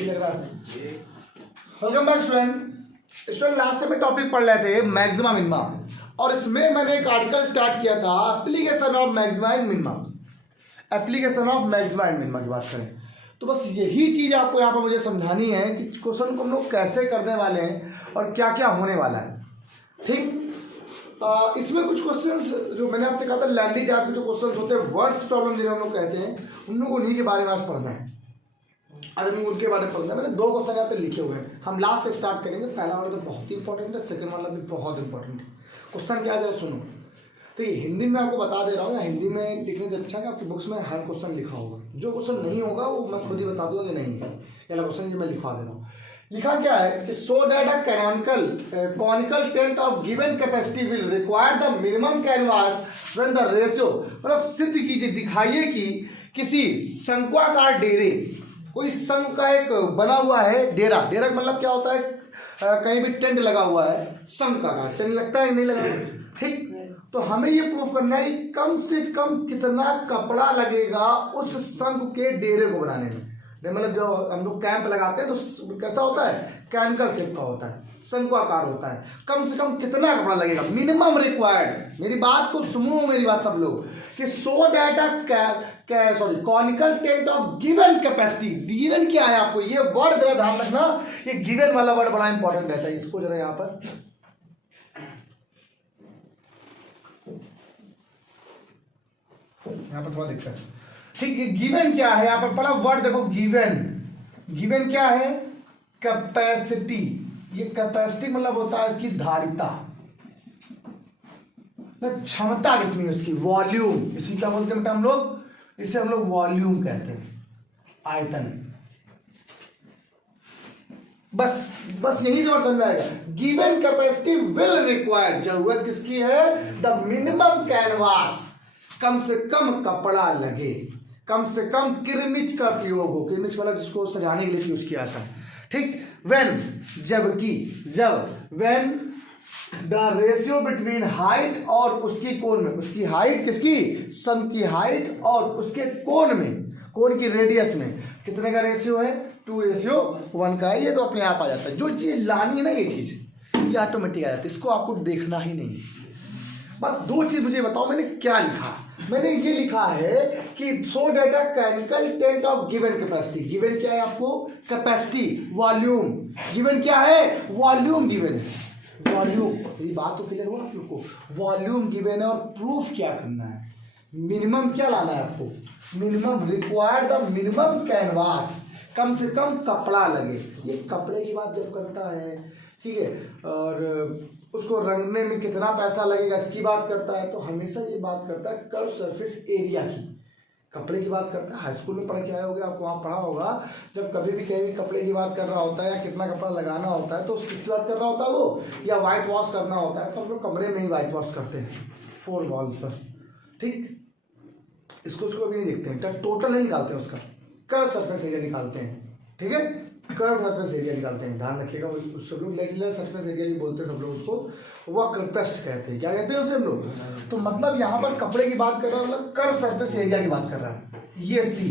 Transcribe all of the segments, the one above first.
ऐसी लग रहा है। Welcome back student last time में टॉपिक पढ़ रहे थे मैक्सिमा मिनिमा, और इसमें मैंने एक आर्टिकल स्टार्ट किया था application of maxima and minima. Application of maxima and minima की बात करें तो बस यही चीज़ आपको यहाँ पर मुझे समझानी है कि क्वेश्चन को हम लोग कैसे करने वाले हैं और क्या क्या होने वाला है। ठीक, इसमें कुछ क्वेश्चंस जो मैंने आपसे कहा था लैंडी टाइप के जो क्वेश्चंस होते हैं, वर्ड्स प्रॉब्लम जिन्हें हम लोग कहते हैं, उन लोग उन्हीं के बारे में आज पढ़ना है। आज हमें उनके बारे में पढ़ना है। मैंने 2 क्वेश्चन यहाँ पे लिखे हुए हैं, हम लास्ट से स्टार्ट करेंगे। पहला वाला तो बहुत ही इंपॉर्टेंट है, सेकंड वाला भी बहुत इंपॉर्टेंट है। क्वेश्चन क्या है जरा सुनो। तो ये हिंदी में आपको बता दे रहा हूँ, या हिंदी में लिखने से अच्छा है आपकी बुक्स में हर क्वेश्चन लिखा होगा। जो क्वेश्चन नहीं होगा वो मैं खुद ही बता दूंगा कि नहीं है, या क्वेश्चन ये मैं लिखवा दे रहा हूँ। लिखा क्या है कि so that a conical tent of given capacity will require the minimum canvas when the ratio, मतलब सिद्ध कीजिए, दिखाइए कि किसी शंक्वाकार डेरे, कोई शंख का एक बना हुआ है डेरा। डेरा का मतलब क्या होता है, कहीं भी टेंट लगा हुआ है, शंख का टेंट लगता है नहीं लगा। ठीक, तो हमें ये प्रूफ करना है कि कम से कम कितना कपड़ा लगेगा उस शंख के डेरे को बनाने में। मतलब जो हम लोग कैंप लगाते हैं तो कैसा होता है, कैनिकल शेप का होता है, शंक्वाकार होता है। कम से कम कितना कपड़ा लगेगा, मिनिमम रिक्वायर्ड। मेरी बात को सुनो, मेरी बात सब लोग, कि so that conical tent of given capacity. Given क्या है, आपको ये वर्ड जरा ध्यान रखना, ये गिवन वाला वर्ड बड़ा इंपॉर्टेंट रहता है। इसको जरा यहाँ पर थोड़ा दिक्कत है। ठीक, ये गिवन क्या है, यहाँ पर पढ़ा वर्ड देखो, गिवन। गिवन क्या है, कैपेसिटी। ये कैपेसिटी मतलब होता है इसकी धारिता, क्षमता कितनी है उसकी, वॉल्यूम। इसकी क्या बोलते हैं हम लोग, इसे हम लोग वॉल्यूम कहते हैं, आयतन। बस यही जो समझ में आएगा। गिवन कैपेसिटी विल रिक्वायर, जरूरत किसकी है, द मिनिमम कैनवास, कम से कम कपड़ा लगे, कम से कम किरमिच का प्रयोग हो। किरमिच वाला जिसको सजाने के लिए यूज किया था। ठीक, व्हेन, जबकि, जब, when the ratio between height और उसकी कोण में, उसकी हाइट किसकी, शंख की हाइट और उसके कोण में, कोण की रेडियस में कितने का रेशियो है, 2:1 का है। ये तो अपने आप आ जाता है। जो चीज लानी है ना, ये चीज ये ऑटोमेटिक आ जाती है, इसको आपको देखना ही नहीं। बस 2 चीज मुझे बताओ, मैंने क्या लिखा। मैंने ये लिखा है कि so data conical tent of given capacity. Given क्या है आपको, कैपेसिटी, वॉल्यूम। गिवन क्या है, वॉल्यूम गिवन है, वॉल्यूम। ये बात तो क्लियर हुआ आप लोग को, वॉल्यूम गिवन है। और प्रूफ क्या करना है, मिनिमम क्या लाना है आपको, minimum require the minimum canvas, कम से कम कपड़ा लगे। ये कपड़े की बात जब करता है, ठीक है, और उसको रंगने में कितना पैसा लगेगा इसकी बात करता है, तो हमेशा ये बात करता है कर्व सरफेस एरिया की। कपड़े की बात करता है, हाई स्कूल में पढ़ के आए होगे, आपको वहाँ पढ़ा होगा, जब कभी भी कहीं भी कपड़े की बात कर रहा होता है या कितना कपड़ा लगाना होता है, तो किसकी बात कर रहा होता है वो, या वाइट वॉश करना होता है, तो हम लोग कमरे में ही वाइट वॉश करते हैं 4 वॉल पर। ठीक, इसको भी नहीं देखते हैं, टोटल नहीं निकालते हैं, उसका कर्व सरफेस एरिया निकालते हैं। ठीक है, कर्व सरफेस एरिया निकालते हैं, ध्यान रखिएगा। सब लोग रेगुलर सरफेस एरिया ही बोलते हैं, सब लोग उसको वक्र पृष्ठ कहते हैं। क्या कहते हैं उसे हम लोग, तो मतलब यहाँ पर कपड़े की बात कर रहा है, मतलब कर्व सरफेस एरिया की बात कर रहा है, ये सी।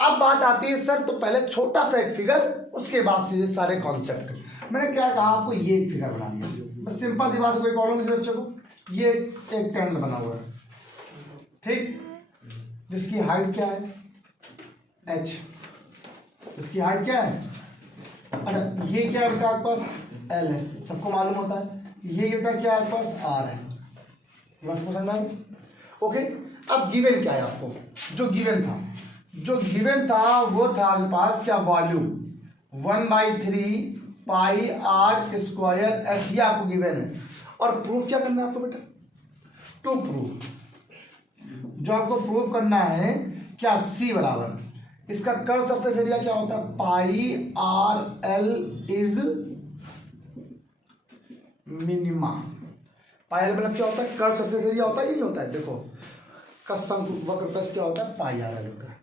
अब बात आती है सर, तो पहले छोटा सा एक फिगर, उसके बाद से सारे कॉन्सेप्ट। मैंने क्या कहा आपको, ये एक फिगर बनानी है, बस सिंपल सी बात, कोई प्रॉब्लम नहीं बच्चों को। ये एक टेंट बना हुआ है, ठीक, जिसकी हाइट क्या है, h, इसकी हाइट क्या है, अच्छा ये क्या है बेटा आपके पास, l है, सबको मालूम होता है। ये बेटा क्या है आपके पास, r है, बस पसंद आई। ओके, अब गिवन क्या है आपको, जो गिवन था वो था आपके पास क्या, वॉल्यूम 1/3 पाई r स्क्वायर s, ये आपको गिवन है। और प्रूफ क्या करना है आपको बेटा, टू प्रूफ, जो आपको प्रूफ करना है क्या, c बराबर, इसका कर्व सरफेस एरिया क्या होता है, pi r l is minima. Pi l मतलब क्या होता है, कर्व सरफेस एरिया होता है, ये नहीं होता है। देखो कसम वक्र पृष्ठ क्या होता है, पाई आर एल होता है।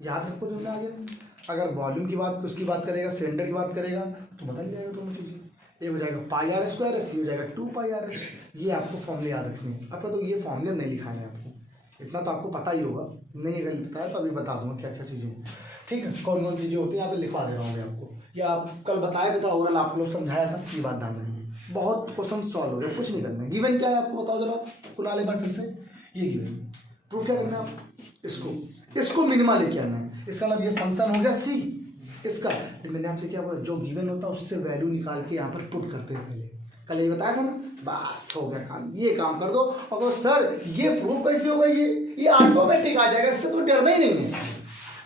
याद रखो जो आ गया। अगर वॉल्यूम की बात, उसकी बात करेगा, सिलेंडर की बात करेगा, तो बता ही जाएगा दोनों चीजें। ये हो जाएगा पाई आर स्क्वायर, सी हो जाएगा 2 पाई आर एस। ये आपको फॉर्मूले याद रखने हैं। आपको तो ये फॉर्मूले नहीं लिखाने हैं, आपको इतना तो आपको पता ही होगा। नहीं अगर पता है तो अभी बता दूंगा क्या क्या चीज़ें। ठीक है, कौन कौन चीज़ें होती हैं यहाँ पे लिखवा दे रहा हूँ मैं आपको, या आप कल बताया भी था ओवरऑल आप लोग समझाया था, ये बात ध्यान रखिए। बहुत क्वेश्चन सॉल्व हो गया, कुछ नहीं करना है। गिवन क्या है आपको बताओ जरा, कुणाल एक बार फिर से, ये गिवन प्रूफ क्या करना है आप, इसको मिनिमा लेके आना है। इसका मतलब ये फंक्शन हो गया सी, इसका फिर मैंने आपसे क्या बोला, जो गिवन होता है उससे वैल्यू निकाल के यहाँ पर पुट करते हैं। पहले कल ये बताया था ना, बस हो गया काम, ये काम कर दो। और सर ये प्रूफ कैसे होगा, ये ऑटोमेटिक आ जाएगा, इससे तो डरना ही नहीं है।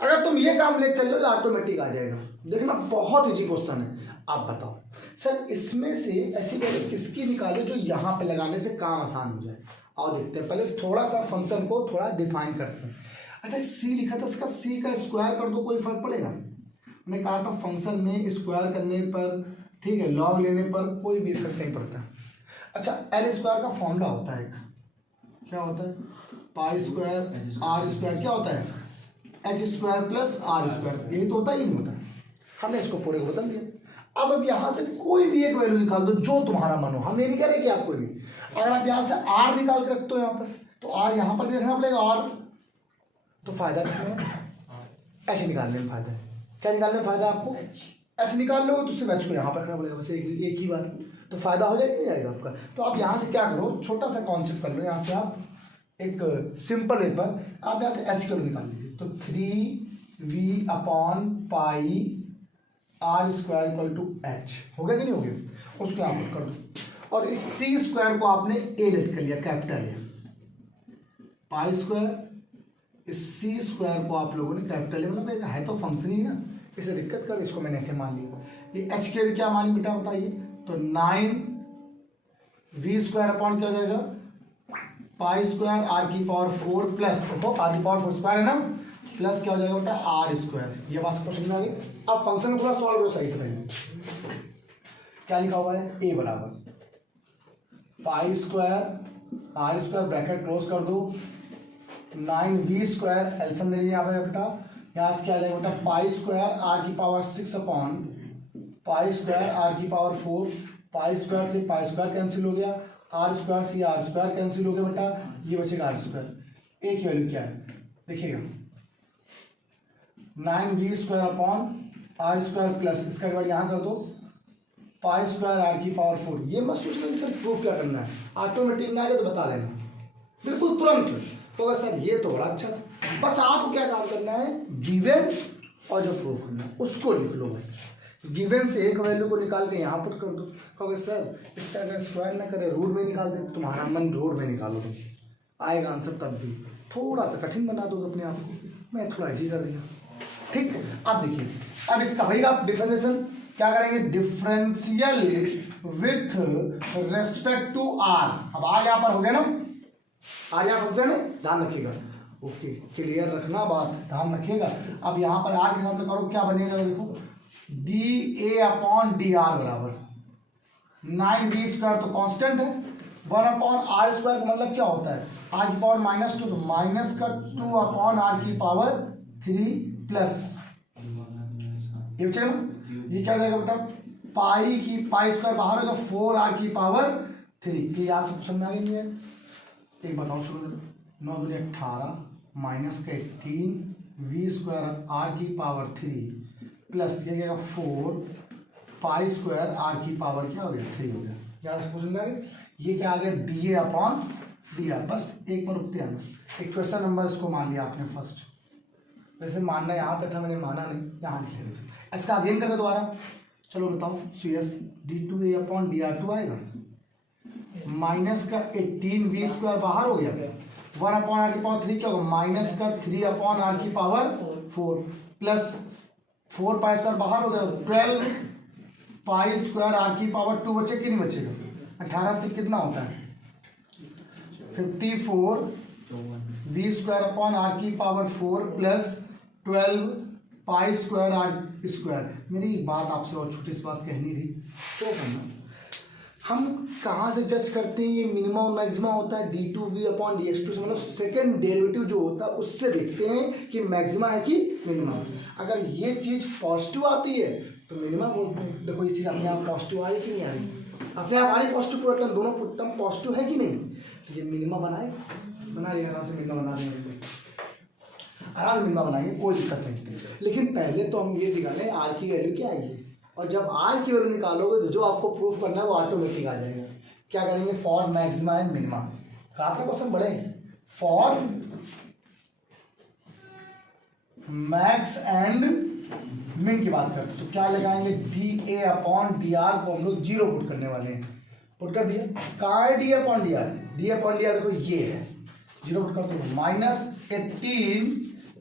अगर तुम ये काम ले चल लो तो ऑटोमेटिक आ जाएगा। देखना बहुत इजी क्वेश्चन है। आप बताओ सर इसमें से ऐसी वैल्यू किसकी निकाले जो यहाँ पे लगाने से काम आसान हो जाए। आओ देखते हैं, पहले थोड़ा सा फंक्शन को थोड़ा डिफाइन करते हैं। अच्छा सी लिखा था, इसका सी का स्क्वायर कर दो, कोई फर्क पड़ेगा? मैंने कहा था फंक्शन में स्क्वायर करने पर, ठीक है, लॉग लेने पर कोई भी इफेक्ट नहीं पड़ता। अच्छा एल स्क्वायर का फॉर्मूला होता है एक, क्या होता है, पाई स्क्वायर आर स्क्वायर, क्या होता है, H square plus R square, यही तो होता ही नहीं होता है। हमने इसको पूरे को बदल दिया। अब यहाँ से कोई भी एक वैल्यू निकाल दो जो तुम्हारा मन हो, हम ये नहीं कह रहे कि आप कोई भी, अगर आप यहाँ से आर निकाल के रखते हो यहाँ पर, तो आर यहाँ पर भी रखना पड़ेगा, और तो फायदा किसमें है, एच निकालने में फायदा है। क्या निकालने में फायदा है आपको, एच निकाल लो तो सिर्फ एच को यहाँ पर रखना पड़ेगा, बस एक ही बार, तो फायदा हो जाएगा, नहीं जाएगा आपका। तो आप यहाँ से क्या करो, छोटा सा कॉन्सेप्ट कर लो, यहाँ से आप एक सिंपल वे पर आप यहाँ से एच की वैल्यू निकाल लीजिए, तो 3v upon pi R square equal to H, हो गया कि नहीं हो गया, उसको आप कर दो। और इस सी स्क्वायर को आपने ए लेट कर लिया, कैपिटल ए, पाई स्क्वायर, इस सी स्क्वायर को आप लोगों ने कैपिटल ए, मतलब है तो फंक्शन ही ना, इसे दिक्कत कर, इसको मैंने ऐसे मान लिया। ये एच के क्या मानी बेटा बताइए, तो 9v स्क्वायर अपॉन क्या हो जाएगा, पाई स्क्वायर आर की पावर 4 प्लस, देखो आर की पावर 4 स्क्वायर है ना, प्लस क्या हो जाएगा बेटा आर स्क्वायर। ये बात समझ में आ गई। अब फंक्शन को थोड़ा सॉल्व करो सही से। पहले क्या लिखा हुआ है, ए बराबर pi square R square bracket close कर दो, 9v स्क्वायर एल्सियम ले लिया बेटा, यहाँ से क्या आ जाएगा बेटा पाई स्क्वायर आर की power 6 upon pi square R की पावर 4, पाई स्क्वायर से पाई स्क्वायर कैंसिल हो गया, आर स्क्वायर से आर स्क्वायर कैंसिल हो गया बेटा, ये बचेगा आर स्क्वायर। ए की वैल्यू क्या है देखिएगा, 9v square upon R square plus, इसका डिवाइड यहाँ कर दो, पाई स्क्वायर आर की पावर 4। ये मत सोचना कि सर प्रूफ क्या करना है, ऑटोमेटिक ना आ जाए तो बता देना बिल्कुल तुरंत। तो सर ये तो बड़ा अच्छा था, बस आपको क्या काम करना है, गिवन और जो प्रूफ करना है उसको लिख लो बस। गिवन से एक वैल्यू को निकाल के यहाँ पुट कर दो। कहोगे सर इसका अगर स्क्वायर ना करे रूट में निकाल दे, तुम्हारा मन रूट में निकालो तो आएगा आंसर, तब भी थोड़ा सा कठिन बना दो अपने आप को, मैं थोड़ा इजी कर दिया। ठीक, अब देखिए, अब इसका भाई आप डिफरेंशिएशन क्या करेंगे, differential with respect to R. अब आर यहाँ पर हो गया ना, आर यहाँ फंक्शन है, ध्यान रखिएगा, ओके क्लियर रखना बात, ध्यान रखिएगा। अब यहाँ पर आर के साथ में करो, क्या बनेगा देखो, D A upon D are बराबर 9v स्क्वायर, तो कांस्टेंट है, 1 अपॉन आर स्क्वायर का मतलब क्या होता है, आर की पावर -2, तो माइनस का 2 अपॉन आर की पावर 3 प्लस, ये बचेगा ना, ये क्या हो जाएगा बेटा, पाई स्क्वायर बाहर होगा, 4 आर की पावर 3। ये याद सब समझ आ गई है। एक बताओ शुरू, 9 दूनी 18 माइनस का 18 v स्क्वायर आर की पावर 3 प्लस ये क्या 4 पाई स्क्वायर आर की पावर क्या हो गया 3 हो गया। याद से पूछना है ये क्या आ गया, D A upon D are. बस एक बार रुकते आना, एक क्वेश्चन नंबर इसको मान लिया आपने फर्स्ट, वैसे मानना यहाँ पे था, मैंने माना नहीं, यहाँ लिख लिया। इसका अगेन करते दोबारा, चलो बताओ, C S d2a upon dr2 आएगा, माइनस का 18v स्क्वायर बाहर हो गया, 1 अपॉन आर की पावर 3 क्या होगा, माइनस का 3 अपॉन आर की पावर 4 प्लस 4 पाई स्क्वायर बाहर हो गया, 12 पाई स्क्वायर आर की पावर 2 बचे कि नहीं बचेगा, 18 से कितना होता है 54 v स्क्वायर अपॉन आर की power 4 plus 12 pi square R square. मेरी एक बात आपसे और छोटी सी बात कहनी थी, तो करना, हम कहाँ से जज करते हैं ये मिनिमम और मैक्सिमम होता है, d2v अपॉन dx2 से, मतलब सेकेंड डेरिवेटिव जो होता है उससे देखते हैं कि मैक्सिमा है कि मिनिमम। अगर ये चीज़ पॉजिटिव आती है तो मिनिमम बोलते हैं। देखो ये चीज़ अपने आप पॉजिटिव आ रही कि नहीं आ रही, अपने आप आ रही पॉजिटिव, पूरा टर्म दोनों टर्म पॉजिटिव है कि नहीं, तो ये मिनिमम बना रही आराम से, मिनिमम बना देंगे। आराम मिनिमा बनाएंगे, कोई दिक्कत नहीं। लेकिन पहले तो हम ये निकालें आर की वैल्यू क्या आई है, और जब आर की वैल्यू निकालोगे तो जो आपको प्रूफ करना है वो ऑटोमेटिक आ जाएगा। क्या करेंगे, फॉर मैक्सिमा एंड मिनिमा। कहा था क्वेश्चन बड़े, फॉर मैक्स एंड मिन की बात करते तो क्या लगाएंगे, D A upon D are को हम लोग जीरो पुट करने वाले हैं। पुट कर दिया, कहाँ है D upon D R, D upon D R देखो ये है, जीरो पुट कर दो, -18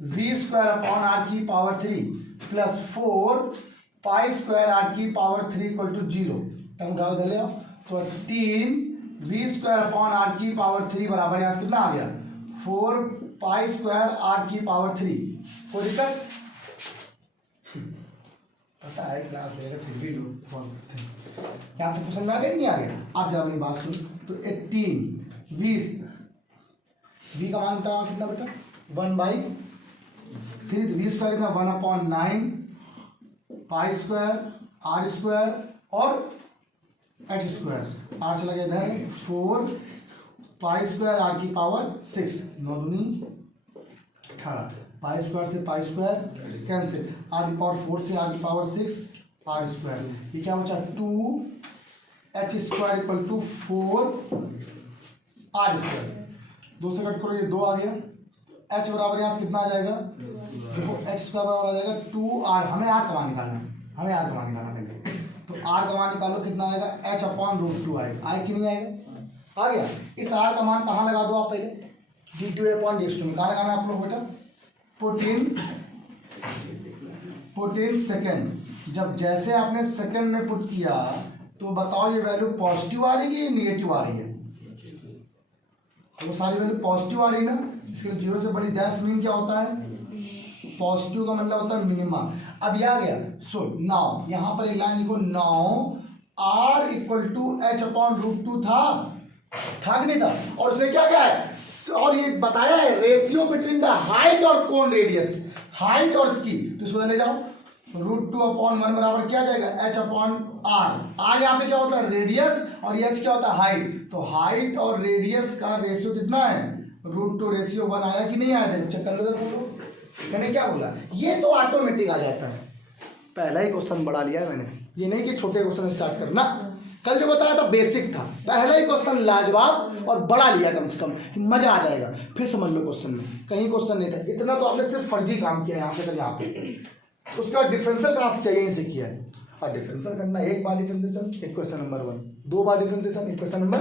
वी स्क्वायर अपॉन आर की power 3 plus 4 pi square R की पावर 3 इक्वल टू 0। टर्म उठा दे ले, तो 18 वी स्क्वायर अपॉन आर की पावर 3 बराबर यहाँ से कितना आ गया, 4 पाई स्क्वायर आर की पावर 3। कोई दिक्कत, पता है क्लास लेगा फिर भी लोग फॉलो करते हैं। यहाँ से क्वेश्चन में आ गया नहीं आ गया, आप जरा मेरी बात सुन। तो 18 वी का मान कितना बेटा, 1/3, तो वी स्क्वायर कितना 1/9 पाई स्क्वायर आर स्क्वायर और एक्स स्क्वायर, आर चला गया इधर, 4 पाई स्क्वायर आर की पावर 6, 9 दूनी 18, पाई स्क्वायर से पाई स्क्वायर कैंसिल, आर की पावर 4 से आर की पावर 6 आर स्क्वायर, ये क्या बचा 2 H square equal to 4 R square, 2 से कट करो ये 2 आ गया, एच बराबर यहाँ से कितना आ जाएगा, देखो एच स्क्वायर बराबर आ जाएगा 2r, हमें आर का मान निकालना है, हमें आर का मान निकालना है, तो आर का मान निकालो कितना आएगा, एच अपॉन √2 आएगा, आए कि नहीं आएगा, आ गया। इस आर का मान कहाँ लगा दो आप पहले, d2 अपॉन dx2 में, कहाँ लगाना है आप लोग बेटा, पुट इन सेकेंड। जब जैसे आपने सेकेंड में पुट किया तो बताओ ये वैल्यू पॉजिटिव आ रही है या निगेटिव आ रही है, तो सारी वैल्यू पॉजिटिव आ रही है ना, इसके लिए जीरो से बड़ी दैट्स मीन क्या होता है, पॉजिटिव का मतलब होता है मिनिमा। अब ये आ गया, सो नाउ यहाँ पर एक लाइन लिखो, now r equal to H upon √2 था कि नहीं था, और उसने क्या किया है, और ये बताया है रेशियो बिटवीन द हाइट और कोन रेडियस, हाइट और इसकी, तो इसको ले जाओ, √2 अपॉन 1 बराबर क्या जाएगा, h अपॉन r यहाँ पे क्या होता है रेडियस और ये h क्या होता है हाइट, तो हाइट और रेडियस का रेशियो कितना है, √2 रेशियो 1 आया कि नहीं आया, देखो चेक कर लो, मैंने क्या बोला, ये तो ऑटोमेटिक आ जाता है। पहला ही क्वेश्चन बढ़ा लिया है मैंने, ये नहीं कि छोटे क्वेश्चन स्टार्ट करना, कल जो बताया था बेसिक था, पहला ही क्वेश्चन लाजवाब और बड़ा लिया कम से कम, मजा आ जाएगा, फिर समझ लो क्वेश्चन में कहीं क्वेश्चन नहीं था, इतना तो आपने सिर्फ फर्जी काम किया यहाँ से यहाँ पे, उसका डिफरेंशियल कहाँ से चाहिए से किया है, और डिफरेंशियल करना, एक बार डिफरेंशिएशन एक क्वेश्चन नंबर 1, 2 बार डिफरेंशिएशन एक क्वेश्चन नंबर,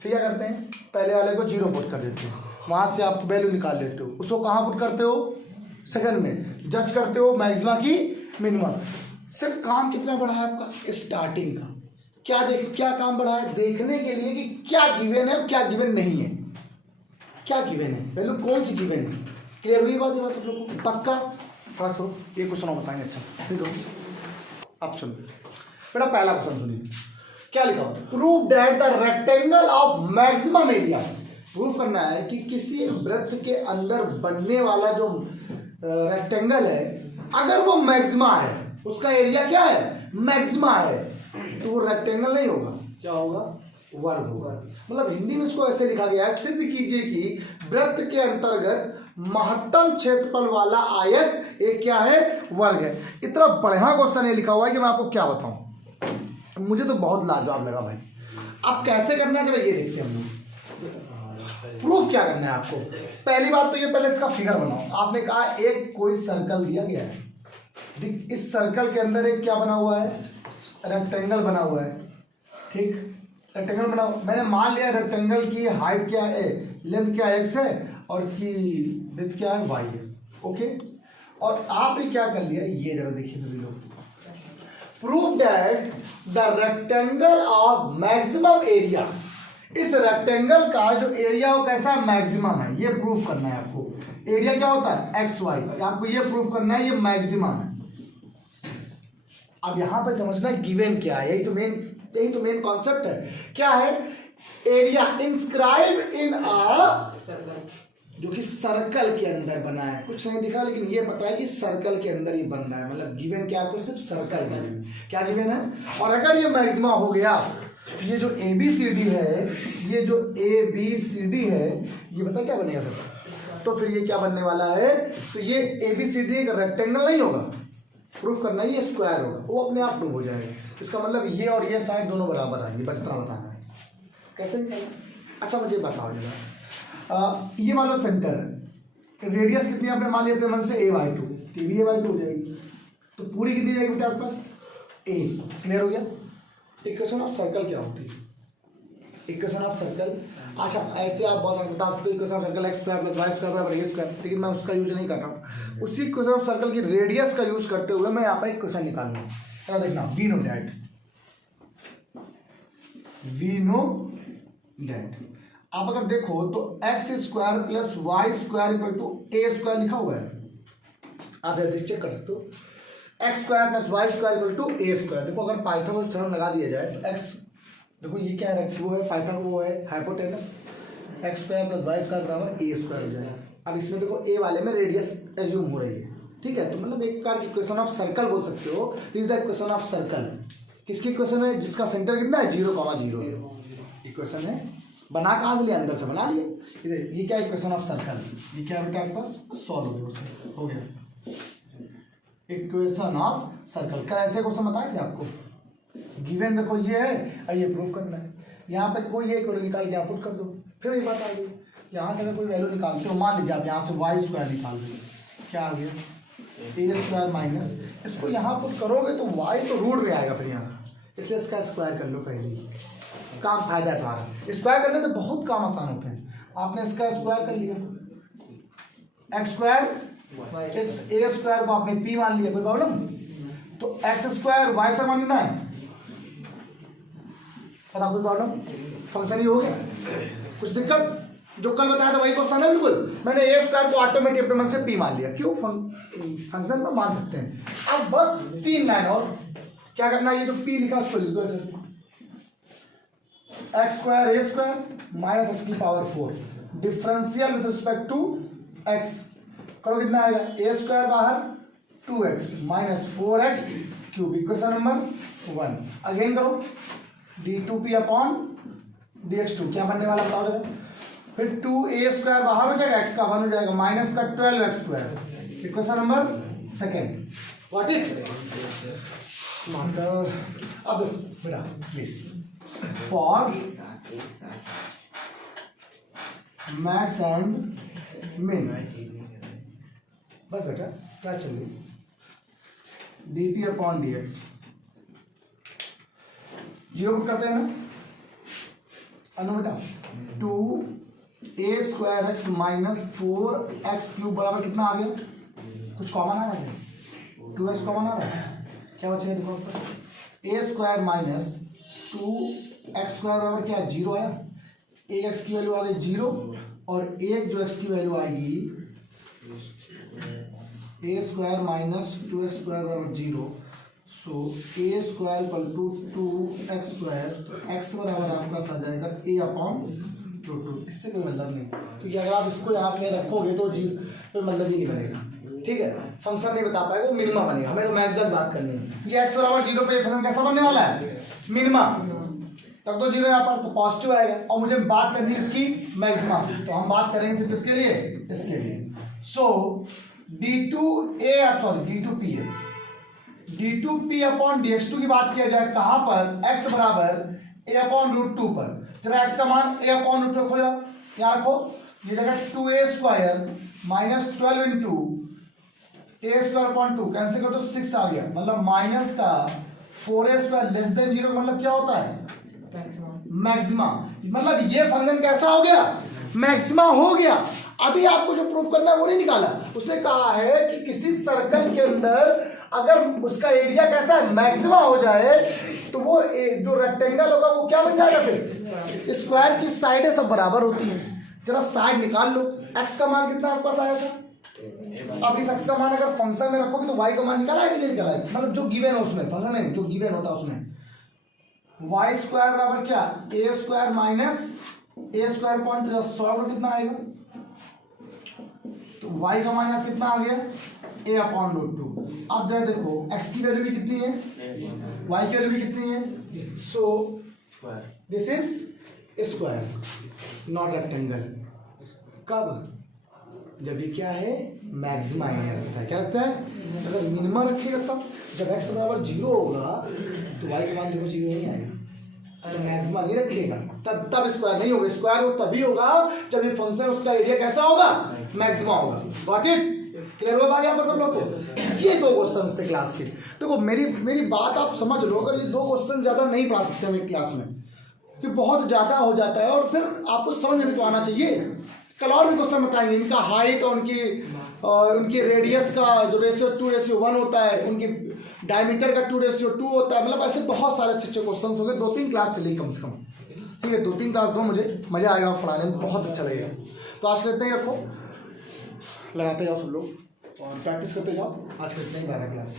फिर क्या करते हैं, पहले वाले को जीरो पुट कर देते हो, वहाँ से आप वैल्यू निकाल लेते हो, उसको कहाँ पुट करते हो, सेकंड में जज करते हो मैक्सिमा की मिनिमा। सिर्फ काम कितना बढ़ा है आपका, स्टार्टिंग का क्या काम बढ़ा है, देखने के लिए कि क्या गिवन है क्या गिवन नहीं है, क्या गिवन है, वैल्यू कौन सी गिवन है, क्लियर हुई बात है बस आप लोगों को, पक्का। थोड़ा सा ये क्वेश्चन और बताएंगे अच्छा, ठीक है आप सुनो बेटा, पहला क्वेश्चन सुनिए, क्या लिखा हो, prove that the rectangle of maximum area, proof करना है कि किसी वृत्त के अंदर बनने वाला जो रेक्टेंगल है अगर वो मैक्सिमा है, उसका एरिया क्या है, मैक्सिमा है, तो वो रेक्टेंगल नहीं होगा, क्या होगा, वर्ग होगा। मतलब हिंदी में इसको ऐसे लिखा गया है, सिद्ध कीजिए कि वृत्त के अंतर्गत महत्तम क्षेत्रफल वाला आयत एक क्या है, वर्ग है। इतना बढ़िया क्वेश्चन ये लिखा हुआ है कि मैं आपको क्या बताऊं, मुझे तो बहुत लाजवाब लगा भाई। अब कैसे करना है चलो ये देखते हैं हम लोग। प्रूफ क्या करना है आपको, पहली बात तो ये, पहले इसका फिगर बनाओ। आपने कहा एक कोई सर्कल दिया गया है, इस सर्कल के अंदर एक क्या बना हुआ है, रेक्टेंगल बना हुआ है, ठीक, रेक्टेंगल बना, मैंने मान लिया रेक्टेंगल की हाइट क्या है, लेंथ क्या है x है, और इसकी विड्थ क्या है y है, ओके। और आपने क्या कर लिया, ये जरा देखिए सभी लोग, prove that the rectangle of maximum area, इस रेक्टेंगल का जो एरिया हो कैसा मैक्सिमम है, ये प्रूफ करना है आपको। एरिया क्या होता है एक्स वाई, आपको ये प्रूफ करना है ये मैक्सिमम है। अब यहां पर समझना गिवन क्या है, यही तो मेन कॉन्सेप्ट है। क्या है, एरिया इंस्क्राइब इन अ, जो कि सर्कल के अंदर बना है, कुछ नहीं दिखा लेकिन ये पता है कि सर्कल के अंदर ही बन रहा है। मतलब गिवन क्या आपको, सिर्फ सर्कल गिवन, क्या गिवन है। और अगर ये मैक्सिमा हो गया, ये जो ABCD है, ये जो ABCD है, ये बता क्या बनेगा फिर, तो फिर ये क्या बनने वाला है, तो ये ABCD एक रेक्टेंगल नहीं होगा, प्रूफ करना है ये स्क्वायर होगा, वो अपने आप प्रूव हो जाएगा। इसका मतलब ये और ये साइड दोनों बराबर आएंगे, बस इतना बताना है। कैसे निकालना? अच्छा मुझे बताओ जरा, ये मान लो सेंटर है, रेडियस कितनी आपने मान लिया अपने मन से a/2, तो भी a/2 हो जाएगी, तो पूरी कितनी जाएगी बेटा आपके पास a। क्लियर हो गया? इक्वेशन ऑफ सर्कल क्या होती है? इक्वेशन ऑफ सर्कल, अच्छा ऐसे आप बहुत बता सकते हो equation of circle x² + y² = a², लेकिन मैं उसका यूज नहीं कर रहा हूँ। उसी इक्वेशन ऑफ सर्कल की रेडियस का यूज करते हुए मैं यहाँ पर इक्वेशन निकाल रहा हूँ। देखना, वी नो दैट आप अगर देखो तो x² + y² = a² लिखा हुआ है, आप चेक कर सकते हो। x² + y² = a²। देखो अगर पाइथागोरस थ्योरम लगा दिया जाए तो x, देखो ये क्या है, वो है पाइथागोरस, वो है हाइपोटेनस, x² + y² = a² हो जाएगा। अब इसमें देखो a वाले में रेडियस एज्यूम हो रही है, ठीक है, तो मतलब एक प्रकार की इक्वेशन ऑफ सर्कल बोल सकते हो। This is the equation of circle. किसकी इक्वेशन है? जिसका सेंटर कितना है 0,0 इक्वेशन है। बना कहाँ से लिया? अंदर से बना लिया। ये क्या इक्वेशन ऑफ सर्कल, ये क्या बेटा आपके पास सॉल्व हो गया इक्वेशन ऑफ सर्कल। क्या ऐसे क्वेश्चन बताए थे आपको? गिवन देखो ये है और ये प्रूफ करना है। यहाँ पे कोई एक वैल्यू निकाल के यहाँ पुट कर दो, फिर ये बात आ गई। यहाँ से अगर कोई वैल्यू निकालते हो, मान लीजिए आप यहाँ से y² निकाल दो, क्या आ गया a² माइनस, इसको यहाँ पुट करोगे तो y तो रूट में आएगा फिर यहाँ, इसलिए इसका स्क्वायर कर लो पहले ही, काम फायदा है तुम्हारा। स्क्वायर करने से बहुत काम आसान होते हैं। आपने इसका स्क्वायर कर लिया, x², इस a² को आपने p मान लिया, कोई प्रॉब्लम? तो x² y² मान कितना है पता, कोई प्रॉब्लम? फंक्शन ही हो गया, कुछ दिक्कत? जो कल बताया था वही क्वेश्चन है बिल्कुल। मैंने a² को ऑटोमेटिक अपने मन से p मान लिया, क्यों? फंक्शन तो मान सकते हैं। अब बस 3 लाइन और क्या करना है, ये जो p लिखा उसको लिख दो ऐसे, x² a² माइनस x की power 4 differential with respect to x करो, कितना आएगा a² बाहर 2x minus 4x cube, equation number 1। Again करो d2p अपॉन dx2, क्या बनने वाला बताओ जरा। फिर 2a² बाहर हो जाएगा, x का 1 हो जाएगा, माइनस का 12x², equation number 2। What it marker. अब बेटा प्लीज फॉर मैक्स एंड मिन, बस बेटा क्या चाहिए, dp अपॉन dx 0 करते हैं ना, अनु बेटा 2a² x minus 4x cube बराबर कितना आ गया? कुछ कॉमन आ रहा है, 2x कॉमन आ रहा है, क्या बचेगा देखो a² माइनस 2x² बराबर क्या 0 आया, एक x की वैल्यू आ गई 0 और एक जो x की वैल्यू आएगी a² माइनस 2x² बराबर 0, सो a² = 2x², तो x बराबर आपका आ जाएगा a अपॉन 2। इससे कोई मतलब नहीं, क्योंकि अगर आप इसको यहाँ पे रखोगे तो कोई मतलब ही नहीं बनेगा, ठीक है। फंक्शन नहीं बता पाएगा, वो मिनिमा बनेगा। हमें तो मैक्सिमम बात करनी है, क्योंकि x बराबर 0 पे फंक्शन कैसा बनने वाला है, मिनिमा। तब तो 0 यहाँ पर तो पॉजिटिव आएगा, और मुझे बात करनी है इसकी मैक्सिमा, तो हम बात करेंगे सिर्फ इसके लिए, इसके लिए। सो d2p अपॉन dx2 की बात किया जाए कहाँ पर, x बराबर a अपॉन √2 पर। जरा x का मान a अपॉन √2 रखो, जरा यहाँ रखो, ये जगह 2a² minus 12 into a² upon 2 cancel कर दो, 6 आ गया, मतलब माइनस का 4a² लेस देन 0 का मतलब क्या होता है, मैक्सिमा। मतलब ये फंक्शन कैसा हो गया, मैक्सिमा हो गया। अभी आपको जो प्रूफ करना है वो नहीं निकाला, उसने कहा है कि किसी सर्कल के अंदर अगर उसका एरिया कैसा है, मैक्सिमा हो जाए, तो वो जो रेक्टेंगल होगा वो क्या बन जाएगा, फिर स्क्वायर की साइडें सब बराबर होती हैं। जरा साइड निकाल लो, x का मान कितना आपके पास आया था, अब इस x का मान अगर फंक्शन में रखोगे तो y का मान निकाला है कि नहीं निकाला है, मतलब जो गिवन है उसमें, फंक्शन में जो गिवन होता है उसमें y² बराबर क्या a² माइनस a² पॉइंट 100 कितना आएगा, तो y का माइनस कितना आ गया a अपॉन √2। अब जरा देखो x की वैल्यू भी कितनी है, y की वैल्यू भी कितनी है, so this is square not rectangle. कब जब ये क्या है, मैक्सिमा है। क्या लगता है, अगर मिनिमा रखेगा तब जब x बराबर 0 होगा तो y के मान देखो 0 नहीं आएगा, तो मैक्सिमा नहीं रखेगा, तब स्क्वायर नहीं होगा। स्क्वायर वो तभी होगा जब ये फंक्शन उसका एरिया कैसा होगा, मैक्सिमा होगा। Got it? क्लियर हुआ बात यहाँ पर सब लोग को? ये 2 क्वेश्चन थे क्लास के। देखो मेरी बात आप समझ लो, अगर ये 2 क्वेश्चन ज़्यादा नहीं पढ़ा सकते हम एक क्लास में, कि बहुत ज़्यादा हो जाता है और फिर आपको समझ में तो आना चाहिए। कल और भी क्वेश्चन बताएंगे, इनका हाइट और उनकी रेडियस का जो रेशियो 2:1 होता है, उनकी डायमीटर का 2:2 होता है। मतलब ऐसे बहुत सारे अच्छे क्वेश्चन होंगे। 2-3 क्लास चलेगी कम से कम, ठीक है? 2-3 क्लास दो, मुझे मज़ा आएगा पढ़ाने में, बहुत अच्छा लगेगा। तो आज करते हैं, रखो, लगाते जाओ सब लोग और प्रैक्टिस करते जाओ। आज करते हैं 12 क्लास।